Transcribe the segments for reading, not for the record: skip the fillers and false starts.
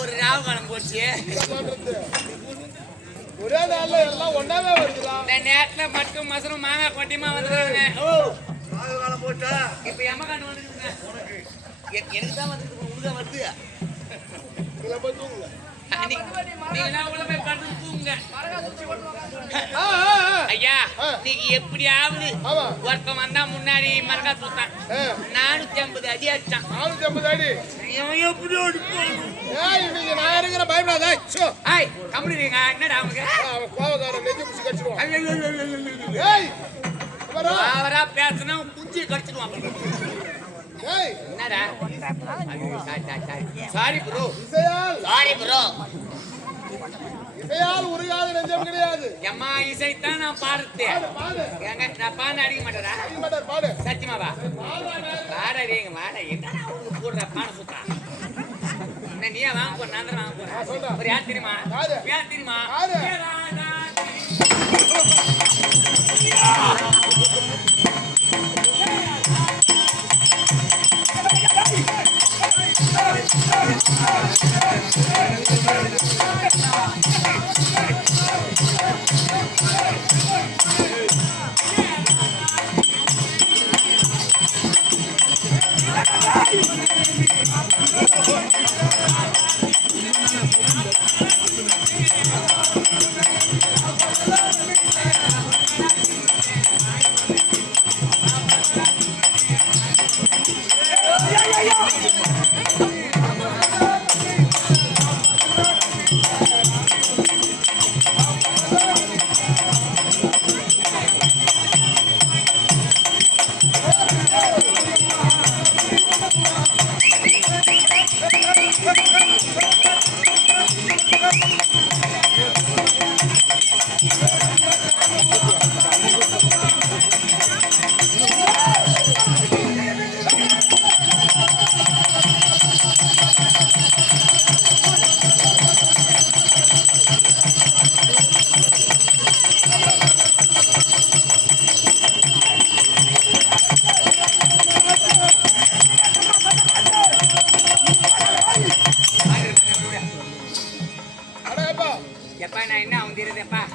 ஒரு ராவ் காலம் போச்சு. ஒரே நாள்ல எல்லாம் ஒன்னாவே வருதுடா. இந்த நேரத்துல மட்டும் மசரும் மாங்காய் கொட்டியமா வந்துருக்காங்க. காலம் போட்டா இப்ப எம்ம காண்டு வந்துருக்குங்க. எனக்கு தான் வந்து உனக்கு வருது. இத போய் தூங்குங்க. நீங்க உள்ள போய் படுத்து தூங்குங்க. ஐயா நீங்க எப்படியாவது ஒருத்தன் வந்தா முன்னாடி மரகா தூத்தான். 450 அடி அடிச்சான். 450 அடி எப்படி அடிப்பான்? இன்னைக்கு நான் இருக்கிற பயப்படாத. கம்பெனிங்க என்னடா அவங்க கோவக்காரன் நெஞ்சு பிடிச்சி கடிச்சிடுவான். அவரா பேசினா குஞ்சி கடிச்சிடுவாங்க. என்னடா சாரி ப்ரோ, சாரி ப்ரோ. இசையால் உருகாத நெஞ்சம் கிடையாது. எம்மா இசைத்தான் நான் பாடுறது. ஏங்க நான் பாட அடிக்க மாட்டேறா? பாடு சத்தியமாவா? பாடறீங்க மாட என்னடா உங்களுக்கு போடுற பாட சுத்தா? என்ன நீயே வாங்க போற, நான் தான் வாங்க போறேன். ஒரு யார் தெரியுமா? யார் தெரியுமா?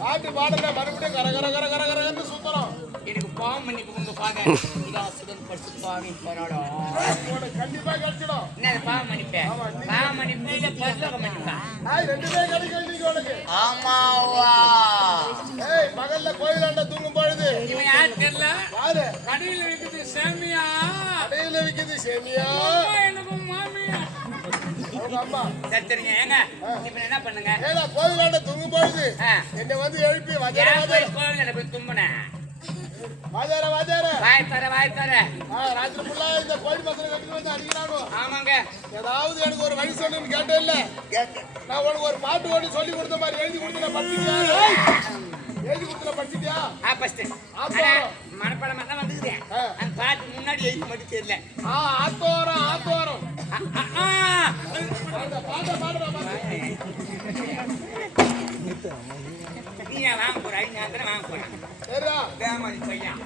பாட்டு பாடல மறுபடியும் கர கர கர கர கரன்னு சுத்தணும். எனக்கு பாவம் பண்ணி உங்க பாக்க இதாசுடன் படுத்து பாவி போறாடா. கண்டிப்பா கிடைச்சிடும். என்ன பாவம் பண்ணிட்டேன்? பாவம் பண்ணி போயில படுத்துக்க மாட்டேன். ரெண்டுமே கிடைக்கும் உனக்கு. ஆமாவா? பகல்ல கோயிலாண்ட தூங்கும் பொழுது இவன் யார் தெரியல? யாரு? கடையில விக்குது சேமியா. கடையில விக்குது சேமியா. எனக்கும் மாமியா. அம்மா சரிங்க. ஏங்க இப்ப என்ன பண்ணுங்க? கோயிலாண்ட தூங்கும் பொழுது என்ன வந்து எழுப்பி கோயில போய் தும்புனேன். வாஜார வாஜார வாய் தர ராத்திரி ஃபுல்லா இந்த கோயில் பசங்க கட்டி வந்து அடிக்கிறானோ. ஆமாங்க. ஏதாவது எனக்கு ஒரு வழி சொல்லுன்னு கேட்டே இல்ல. நான் உனக்கு ஒரு பாட்டு ஓடி சொல்லி கொடுத்த மாதிரி எழுதி கொடுத்து படிச்சிட்டியா? எழுதி கொடுத்துல படிச்சிட்டியா? மனப்படமா தான் வந்துக்குது. அந்த பாட்டு முன்னாடி எழுதி மட்டும் தெரியல. ஆத்தோரம் ஆத்தோரம் நீ வாங்க போற, நான் தானே வாங்க போறேன். வேமாதி பையன்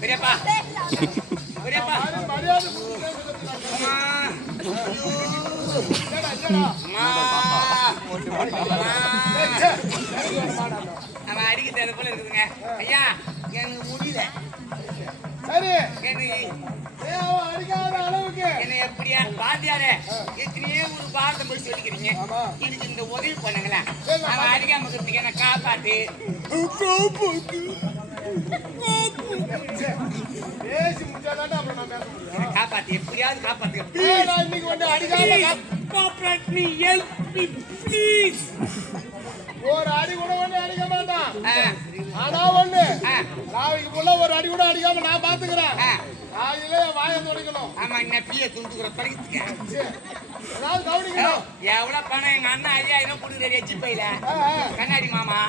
பெரியப்பா பெரியப்பா மரியாதை அவன் அடிக்க தேவை போல இருக்குதுங்க ஐயா எனக்கு முடியல சரி எனக்கு அடிக்காத அளவுக்கு என்ன எப்படியா பாத்தியாரே எத்தனையோ ஒரு பாரதம் போய் சொல்லிக்கிறீங்க இதுக்கு இந்த உதவி பண்ணுங்களேன் அவன் அடிக்காம இருக்கிறதுக்கு என்ன காப்பாத்து பேசி முடிச்சாதான் அப்புறம் நான் பேச முடியும். காப்பாத்து எப்படியாவது காப்பாத்து நான் இன்னைக்கு வந்து அடிக்காம Cooperate me, help me, please. ஒரு அடி கூட ஒண்ணு அடிக்க மாட்டான். ஆனா ஒண்ணு நாளைக்கு புள்ள ஒரு அடி கூட அடிக்காம நான் பாத்துக்கிறேன். காலையில வாயை துடைக்கணும். ஆமா என்ன பிய துண்டுக்குற படிக்கிறதுக்கு அதாவது கவனிக்கணும். எவ்வளவு பணம் எங்க அண்ணன் 5000 கொடுக்குறாரு எச்சி பையில கண்ணாடி மாமா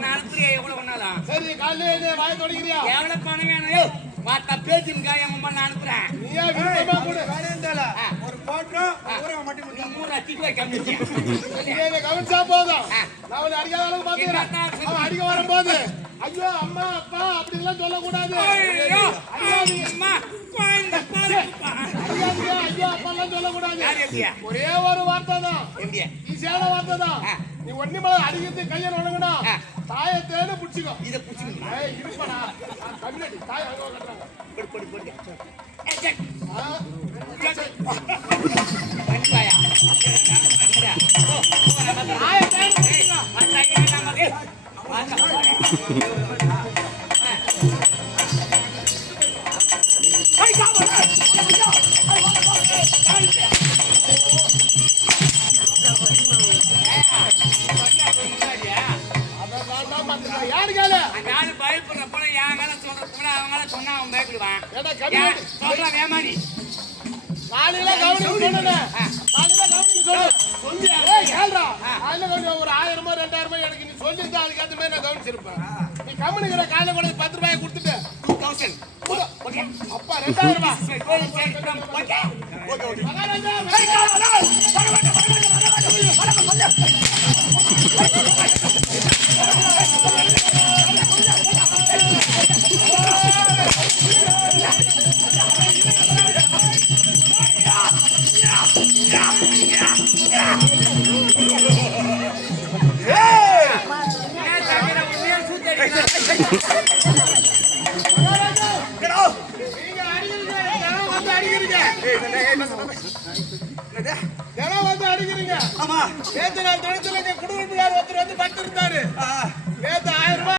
நான் அனுப்புறியா எவ்வளவு பண்ணாலும் சரி காலையில வாயை துடைக்கிறியா எவ்வளவு பணம் வேணும் மாத்தா பேச்சுக்கா என் அம்மா நான் அனுப்புறேன் நீயா விருப்பமா கொடு ஒரு போட்டோ மட்டும் நீ 3 அத்திக்கு கம்மி நீங்க கவனிச்சா போதும் நான் அவனை அடிக்காத அளவுக்கு பாத்துக்கிறேன் அவன் அடிக்க வரும்போது ஐயோ அம்மா அப்பா அப்படி எல்லாம் சொல்லக்கூடாது ஐயோ அம்மா குழந்தை பாருப்பா ஐயோ ஐயோ அப்பா எல்லாம் சொல்லக்கூடாது யார் எப்படியா ஒரே ஒரு வார்த்தை தான் எப்படியா ஈஸியான வார்த்தை தான் நீ ஒண்ணு மேல அடிக்கிறது கையை நுழைங்கணும் தாயை தேடு புடிச்சுக்கோ இதை புடிச்சுக்கணும் இருப்பா கண்ணடி தாய் அங்க கட்டுறாங்க போடு போடு போடு தாயை யாரு கேளு நான் பயப்படுறப்ப என் மேல சொல்றப்ப அவங்க சொன்னா அவன் பயப்படுவான் ஏடா சொல்றான் ஏமாடி காலையில கவனிக்க சொன்னேன் காலையில கவனிக்க சொன்னேன் ஏய் கேளுடா காலையில கொஞ்சம் ஒரு 1000 2000 எனக்கு நீ சொல்லிருந்தா அதுக்கு ஏத்த மாதிரி நான் கவனிச்சிருப்பேன் நீ கம்முனுங்கிற காலையில கூட 10 ரூபாய் கொடுத்துட்டு 2000 ஓகே அப்பா 2000 ரூபாய் ஓகே ஓகே மகாராஜா ஆமா நேத்து நான் தொழிற்சில குடும்ப பிள்ளையார் ஒருத்தர் வந்து படுத்திருந்தாரு